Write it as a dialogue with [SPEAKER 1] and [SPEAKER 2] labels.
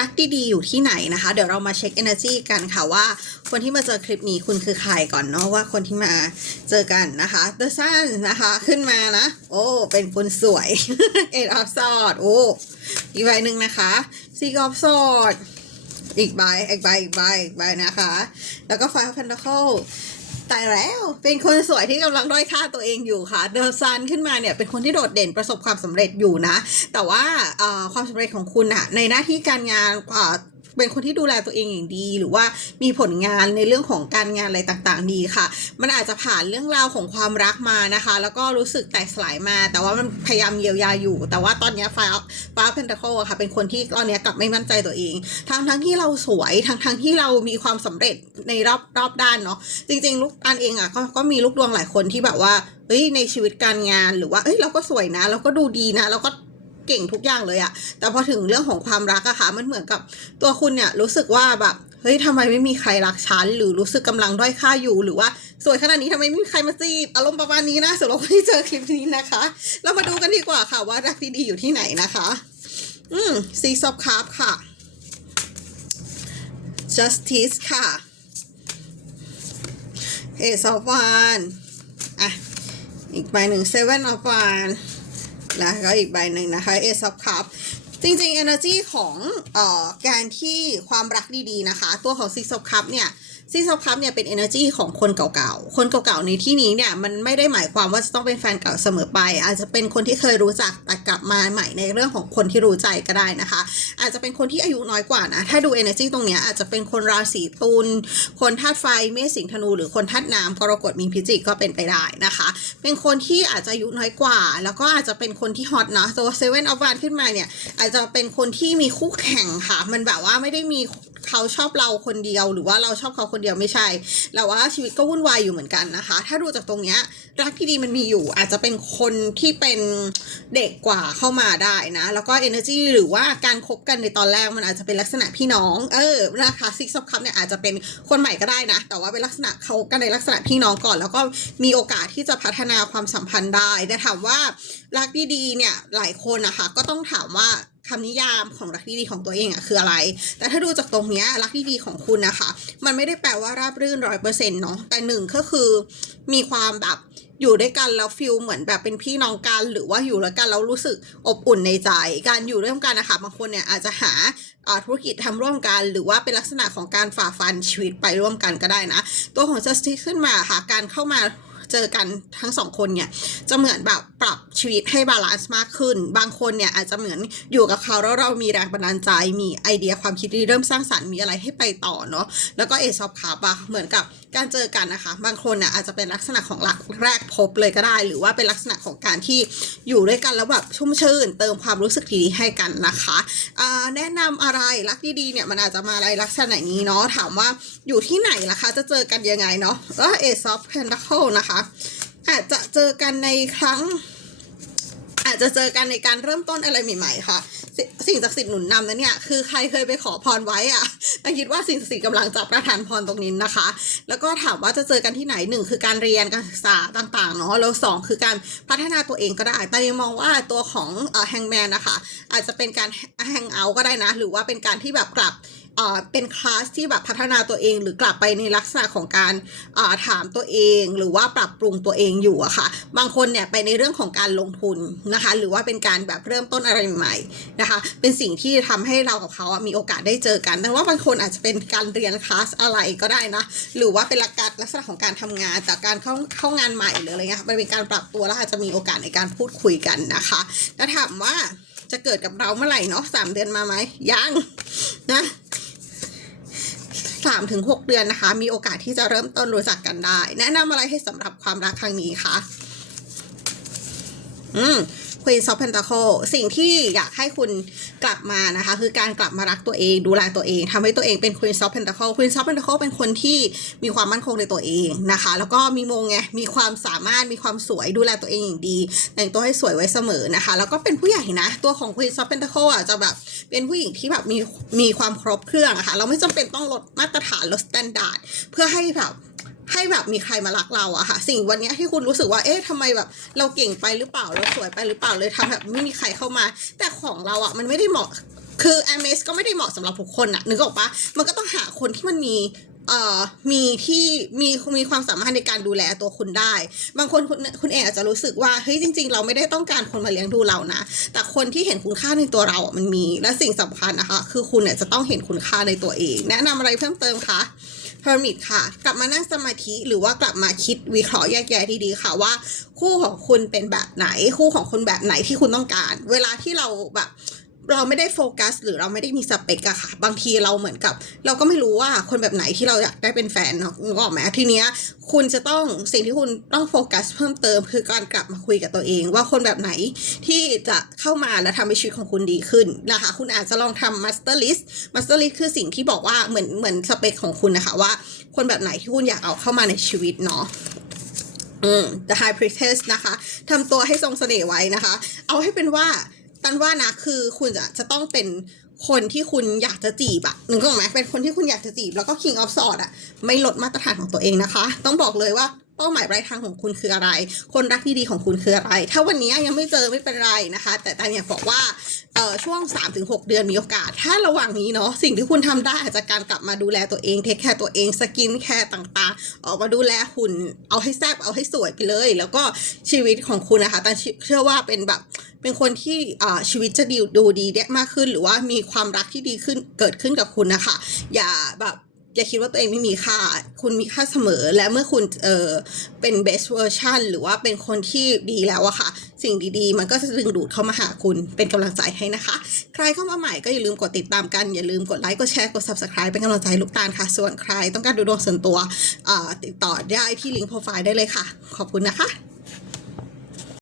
[SPEAKER 1] รักดีๆอยู่ที่ไหนนะคะ เดี๋ยวเรามาเช็ค energy กันค่ะว่าคนที่มาเจอคลิปนี้คุณคือใครก่อนเนาะว่าคนที่มาเจอกันนะคะ The Sun นะคะขึ้นมานะ โอ้ เป็นคนสวย Eight of Swords โอ้ อีกใบหนึ่งนะคะ Six of Swords อีกใบอีกใบอีกใบอีกใบนะคะ แล้วก็ Five of Pentacles ตายแล้ว เป็นคนสวยที่กำลังด้อยค่าตัวเองอยู่ค่ะ เดอะซันขึ้นมาเนี่ยเป็นคนที่โดดเด่นประสบความสำเร็จอยู่นะ แต่ว่าความสำเร็จของคุณอะในหน้าที่การงาน เป็นคนที่ดูแลตัวเองอย่างดี หรือว่ามีผลงานในเรื่องของการงานอะไรต่างๆ ดีค่ะ มันอาจจะผ่านเรื่องราวของความรักมานะคะ แล้วก็รู้สึกแตกสลายมา แต่ว่ามันพยายามเยียวยาอยู่ แต่ว่าตอนนี้ฟ้าฟ้าเพนตาโคอะค่ะ เป็นคนที่ตอนนี้กลับไม่มั่นใจตัวเอง ทั้งทั้งๆที่เราสวยทั้งทั้งๆที่เรามีความสำเร็จในรอบรอบด้านเนาะจริง ๆ ลูกอันเองอะก็ก็มีลูกดวงหลายคนที่แบบว่าเฮ้ยในชีวิตการงานหรือว่าเอ้ยเราก็สวยนะ เราก็ดูดีนะ เราก็ เก่งทุกอย่างเลยอะแต่พอถึงเรื่องของความรักอะค่ะ มันเหมือนกับตัวคุณเนี่ยรู้สึกว่าแบบเฮ้ยทำไมไม่มีใครรักฉันหรือรู้สึกกำลังด้อยค่าอยู่หรือว่าสวยขนาดนี้ทำไมไม่มีใครมาจีบอารมณ์ประมาณนี้นะสำหรับคนที่เจอคลิปนี้นะคะ เรามาดูกันดีกว่าค่ะว่ารักดีๆอยู่ที่ไหนนะคะ อืมซีซอบคาร์ค่ะ justice ค่ะเอซอฟวานอะอีกใบหนึ่งเซเว่ นออฟวานแล้วก็อีกใบหนึ่งนะคะเอซับคัพ จริงๆ energy ของเอ่อการที่ความรักดีๆนะคะ ตัวของ Six of Cup เนี่ย Six of Cup เนี่ยเป็น energy ของคนเก่าๆ คนเก่าๆ ในที่นี้เนี่ย มันไม่ได้หมายความว่าจะต้องเป็นแฟนเก่าเสมอไป อาจจะเป็นคนที่เคยรู้จักแต่กลับมาใหม่ในเรื่องของคนที่รู้ใจก็ได้นะคะ อาจจะเป็นคนที่อายุน้อยกว่านะ ถ้าดู energy ตรงเนี้ยอาจจะเป็นคนราศีตุลคนธาตุไฟเมษสิงห์ธนู หรือคนธาตุน้ำกรกฎมีนพิจิกก็เป็นไปได้นะคะ เป็นคนที่อาจจะอายุน้อยกว่า แล้วก็อาจจะเป็นคนที่ฮอตเนาะตัวเซเว่นออฟวานขึ้นมาเนี่ยอาจจะเป็นคนที่มีคู่แข่งค่ะ มันแบบว่าไม่ได้มีเขาชอบเราคนเดียว หรือว่าเราชอบเขาคนเดียวไม่ใช่แล้วว่าชีวิตก็วุ่นวายอยู่เหมือนกันนะคะ ถ้าดูจากตรงเนี้ยรักที่ดีมันมีอยู่ อาจจะเป็นคนที่เป็นเด็กกว่าเข้ามาได้นะ แล้วก็ energy หรือว่าการคบกันในตอนแรกมันอาจจะเป็นลักษณะพี่น้อง เออนะคะ six of cups เนี่ยอาจจะเป็นคนใหม่ก็ได้นะ แต่ว่าเป็นลักษณะเขากันในลักษณะพี่น้องก่อน แล้วก็มีโอกาสที่จะพัฒนาความสัมพันธ์ได้แต่ถามว่ารักดีๆเนี่ยหลายคนนะคะก็ต้องถามว่า คำนิยามของรักดีๆของตัวเองอะคืออะไร แต่ถ้าดูจากตรงเนี้ยรักดีๆของคุณนะคะ มันไม่ได้แปลว่าราบรื่นร้อยเปอร์เซ็นต์เนาะ แต่หนึ่งก็คือมีความแบบอยู่ด้วยกันแล้วฟิลเหมือนแบบเป็นพี่น้องกัน หรือว่าอยู่ด้วยกันแล้วรู้สึกอบอุ่นในใจ การอยู่ร่วมกันนะคะบางคนเนี่ยอาจจะหาธุรกิจทำร่วมกัน หรือว่าเป็นลักษณะของการฝ่าฟันชีวิตไปร่วมกันก็ได้นะ ตัวของ justice ขึ้นมาค่ะการเข้ามา เจอกันทั้งสองคนเนี่ยจะเหมือนแบบปรับชีวิตให้บาลานซ์มากขึ้น บางคนเนี่ยอาจจะเหมือนอยู่กับเขาแล้วเรามีแรงบันดาลใจ มีไอเดียความคิดที่เริ่มสร้างสรรค์มีอะไรให้ไปต่อเนาะแล้วก็เอซอฟคาปะเหมือนกับการเจอกันนะคะ บางคนเนี่ยอาจจะเป็นลักษณะของรักแรกพบเลยก็ได้ หรือว่าเป็นลักษณะของการที่อยู่ด้วยกันแล้วแบบชุ่มชื่น เติมความรู้สึกดีๆให้กันนะคะอ่าแนะนำอะไรรักดีๆเนี่ยมันอาจจะมาอะไรลักษณะนี้เนาะถามว่าอยู่ที่ไหนล่ะคะ จะเจอกันยังไงเนาะก็เอซอฟเพนทาเคิลนะคะอาจจะเจอกันในครั้ง อาจจะเจอกันในการเริ่มต้นอะไรใหม่ ๆ ค่ะสสิ่งศักดิ์สิทธิ์หนุนนำนะเนี่ยคือใครเคยไปขอพรไว้อะแต่คิดว่าสิ่งศักดิ์สิทธิ์กำลังจะประทานพรตรงนี้นะคะ แล้วก็ถามว่าจะเจอกันที่ไหนหนึ่งคือการเรียนการศึกษาต่างๆเนาะแล้วสองคือการพัฒนาตัวเองก็ได้แต่ยังมองว่าตัวของแฮงแมนนะคะอาจจะเป็นการแฮงเอาก็ได้นะ หรือว่าเป็นการที่แบบกลับ เอ่อเป็นคลาสที่แบบพัฒนาตัวเอง หรือกลับไปในลักษณะของการอ่อถามตัวเอง หรือว่าปรับปรุงตัวเองอยู่อะค่ะ บางคนเนี่ยไปในเรื่องของการลงทุนนะคะ หรือว่าเป็นการแบบเริ่มต้นอะไรใหม่ๆนะคะ เป็นสิ่งที่ทำให้เรากับเขาอะมีโอกาสได้เจอกัน แต่ว่าบางคนอาจจะเป็นการเรียนคลาสอะไรก็ได้นะ หรือว่าเป็นลักษณะลักษณะของการทำงานจากการเข้าเข้างานใหม่หรืออะไรเงี้ย มันเป็นการปรับตัวแล้วอาจจะมีโอกาสในการพูดคุยกันนะคะแล้วถามว่าจะเกิดกับเราเมื่อไหร่เนาะสามเดือนมาไหมยังนะ สามถึงหกเดือนนะคะ มีโอกาสที่จะเริ่มต้นรู้จักกันได้ แนะนำอะไรให้สำหรับความรักครั้งนี้คะอืม Queen of Pentacle สิ่งที่อยากให้คุณกลับมานะคะ คือการกลับมารักตัวเองดูแลตัวเองทำให้ตัวเองเป็น Queen of Pentacle Queen of Pentacle เป็นคนที่มีความมั่นคงในตัวเองนะคะ แล้วก็มีมงไงมีความสามารถมีความสวยดูแลตัวเองอย่างดี แต่งตัวให้สวยไว้เสมอนะคะ แล้วก็เป็นผู้ใหญ่นะ ตัวของ Queen of Pentacle อะจะแบบเป็นผู้หญิงที่แบบมีมีความครบเครื่องอะค่ะเราไม่จำเป็นต้องลดมาตรฐานลดสแตนดาร์ดเพื่อให้แบบ ให้แบบมีใครมารักเราอะค่ะ สิ่งวันนี้ที่คุณรู้สึกว่า เอ๊ะทำไมแบบ เราเก่งไปหรือเปล่า เราสวยไปหรือเปล่าเลยทำแบบไม่มีใครเข้ามา แต่ของเราอะมันไม่ได้เหมาะ คือ a m a z ก็ไม่ได้เหมาะสำหรับทุกคนอะนึกออกปะมันก็ต้องหาคนที่มันมีเอ่อมีที่มีมีความสามารถในการดูแลตัวคุณได้ บางคนคุณคุณเองอาจจะรู้สึกว่าเฮ้ยจริง ๆ เราไม่ได้ต้องการคนมาเลี้ยงดูเรานะ แต่คนที่เห็นคุณค่าในตัวเราอะมันมี และสิ่งสำคัญนะคะ คือคุณเนี่ยจะต้องเห็นคุณค่าในตัวเอง แนะนำอะไรเพิ่มเติมคะ พ r มิดค่ะ กลับมานั่งสมาธิหรือว่ากลับมาคิดวิเคราะห์แยกแยะดีๆค่ะว่า คู่ของคุณเป็นแบบไหน คู่ของคุณแบบไหนที่คุณต้องการ เวลาที่เราแบบ เราไม่ได้โฟกัส หรือเราไม่ได้มีสเปกอะค่ะ บางทีเราเหมือนกับ เราก็ไม่รู้ว่าคนแบบไหนที่เราอยากได้เป็นแฟนเนาะกออกไหมทีเนี้ยคุณจะต้องสิ่งที่คุณต้องโฟกัส เพิ่มเติมคือการกลับมาคุยกับตัวเอง ว่าคนแบบไหนที่จะเข้ามาและทำให้ชีวิตของคุณดีขึ้นนะคะ คุณอาจจะลองทำ master list master list คือสิ่งที่บอกว่าเหมือนเหมือนสเปคของคุณนะคะว่า คนแบบไหนที่คุณอยากเอาเข้ามาในชีวิตเนาะอืม The High Priestess นะคะทำตัวให้ทรงเสน่ห์ไว้นะคะ เอาให้เป็นว่า ตันว่านะคือคุณจะจะต้องเป็นคนที่คุณอยากจะจีบอะหนึกออกไหมเป็นคนที่คุณอยากจะจีบ แล้วก็ King of Swords อะไม่ลดมาตรฐานของตัวเองนะคะ ต้องบอกเลยว่า เป้าหมายปลายทางของคุณคืออะไร คนรักที่ดีของคุณคืออะไร ถ้าวันนี้ยังไม่เจอไม่เป็นไรนะคะ แต่ตันอยากบอกว่าเอ่อช่วง 3-6 เดือนมีโอกาส ถ้าระหว่างนี้เนาะสิ่งที่คุณทำได้อาจจะการกลับมาดูแลตัวเองเทคแคร์ตัวเองสกินแคร์ต่างๆ ออกมาดูแลหุ่นเอาให้แซ่บเอาให้สวยไปเลย แล้วก็ชีวิตของคุณนะคะตันเชื่อว่าเป็นแบบเป็นคนที่ชีวิตจะดีดูดีได้มากขึ้น หรือว่ามีความรักที่ดีขึ้นเกิดขึ้นกับคุณนะคะ อย่าแบบ อย่าคิดว่าตัวเองไม่มีค่า คุณมีค่าเสมอ และเมื่อคุณเออเป็น best version หรือว่าเป็นคนที่ดีแล้วอะค่ะ สิ่งดีๆ มันก็จะดึงดูดเข้ามาหาคุณเป็นกำลังใจให้นะคะ ใครเข้ามาใหม่ก็อย่าลืมกดติดตามกัน อย่าลืมกดไลค์ กดแชร์ กด subscribe เป็นกำลังใจลูกตาลค่ะ ส่วนใครต้องการดูดวงส่วนตัวอ่าติดต่อได้ที่ลิงก์โปรไฟล์ได้เลยค่ะ ขอบคุณนะคะ